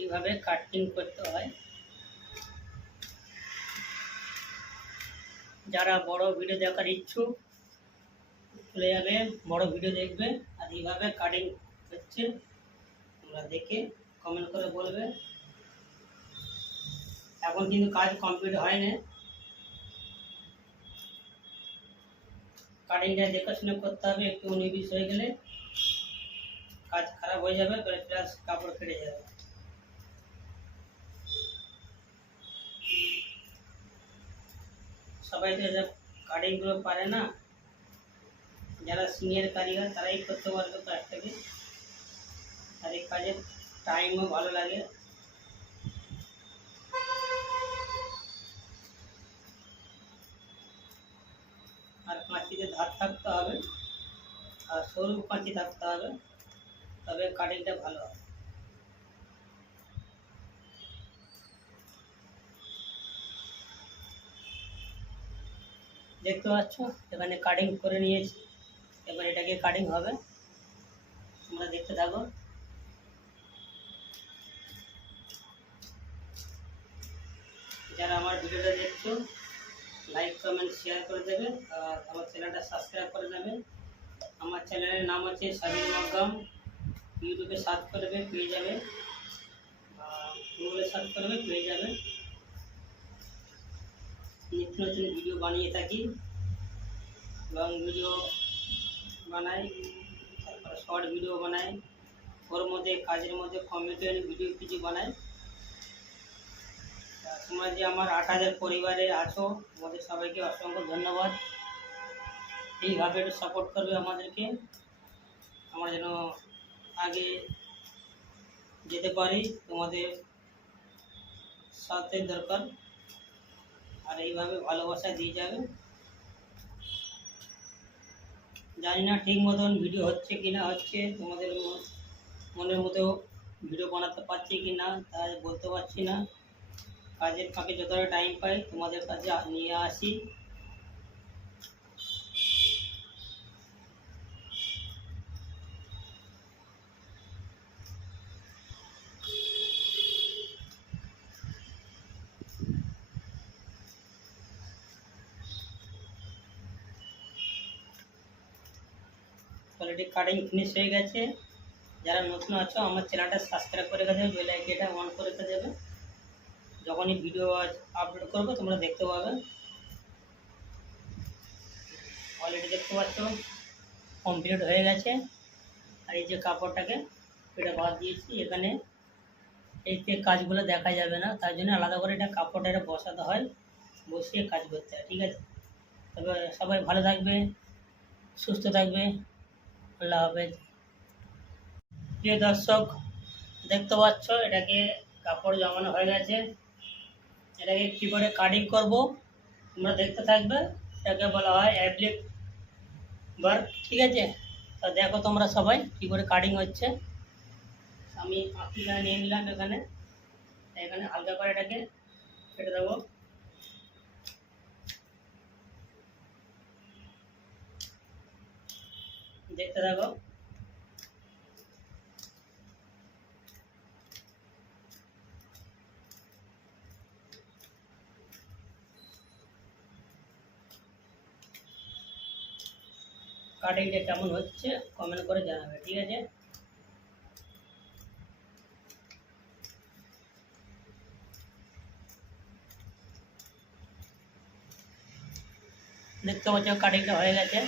এইভাবে কাটিং করতে হয়। যারা বড় ভিডিও দেখার ইচ্ছুক, চলে যাবে, বড় ভিডিও দেখবে আর এইভাবে কাটিং হচ্ছে। তোমরা দেখে কমেন্ট করে বলবে। এখন কিন্তু কাজ কমপ্লিট হয় না কাটিংটা দেখাশোনা করতে হবে, একটু উনিশ হয়ে গেলে কাজ খারাপ হয়ে যাবে প্লাস কাপড় কেটে যাবে। সবাই তো এসব কাটিংগুলো পারে না। যারা সিনিয়র কারিগর, তারাই করতে পারবে কাজটাকে আর এই কাজের টাইমও ভালো লাগে। আর কাঁচিতে ধার থাকতে হবে। আর সরু কাঁচি থাকতে হবে। তবে কাটিংটা ভালো হবে। দেখতে পাচ্ছ? এখানে কাটিং করে নিয়েছি। এবার এটাকে কাটিং হবে। তোমরা দেখতে থাকো। যারা আমার ভিডিওটা দেখছ লাইক কমেন্ট শেয়ার করে দেবে আর আমার চ্যানেলটা সাবস্ক্রাইব করে নেবে আমার চ্যানেলের নাম হচ্ছে সাবির মগ্গাম ইউটিউবে সার্চ করবে, পেয়ে যাবে। গুগলে সার্চ করবে, পেয়ে যাবে। নিত্য নতুন ভিডিও বানিয়ে থাকি। লং ভিডিও বানাই, তারপরে শর্ট ভিডিও বানাই। ওর মধ্যে, কাজের মধ্যে কমেডিয়ান ভিডিও কিছু বানাই। তোমরা যে আমার আট হাজার পরিবারে আছো, তোমাদের সবাইকে অসংখ্য ধন্যবাদ। এইভাবে একটু সাপোর্ট করবে আমাদেরকে। আমরা যেন আগে যেতে পারি, তোমাদের সাথে দরকার। আর এইভাবে ভালোবাসা দিয়ে যাবে। জানি না ঠিক মতন ভিডিও হচ্ছে কি না হচ্ছে তোমাদের মনের মতো ভিডিও বানাতে পারছি কি না তা বলতে পারছি না। কাজের ফাঁকে যতটা টাইম পাই তোমাদের কাছে নিয়ে আসি। অলরেডি কাটিং ফিনিশ হয়ে গেছে। যারা নতুন আছো, আমার চ্যানেলটা সাবস্ক্রাইব করে দেবে বেল আইকনটা অন করে দেবে। যখনই ভিডিও আপলোড করব, তোমরা দেখতে পাবে। অলরেডি দেখতে পাচ্ছ কমপ্লিট হয়ে গেছে। আর এই যে কাপড়টাকে, এটা বাদ দিয়েছি। এখানে এই যে কাজগুলো দেখা যাবে না, তার জন্য আলাদা করে এটা কাপড়টা এটা বসাতে হয়। বসিয়ে কাজ করতে হয়, ঠিক আছে? তবে সবাই ভালো থাকবে, সুস্থ থাকবে। আল্লাহ হাফেজ প্রিয় দর্শক, দেখতে পাচ্ছ, এটাকে কাপড় জমানো হয়ে গেছে। এটাকে কী করে কাটিং করব? তোমরা দেখতে থাকবে। এটাকে বলা হয় অ্যাপ্লিক বার ঠিক আছে? তা দেখো তোমরা সবাই কী করে কাটিং হচ্ছে। আমি আঁকিটা নিয়ে নিলাম এখানে। এখানে হালকা করে এটাকে কেটে দেবো। দেখতে থাকো। কাটিংটা কেমন হচ্ছে কমেন্ট করে জানাবে, ঠিক আছে? দেখতে পাচ্ছ, কাটিংটা হয়ে গেছে।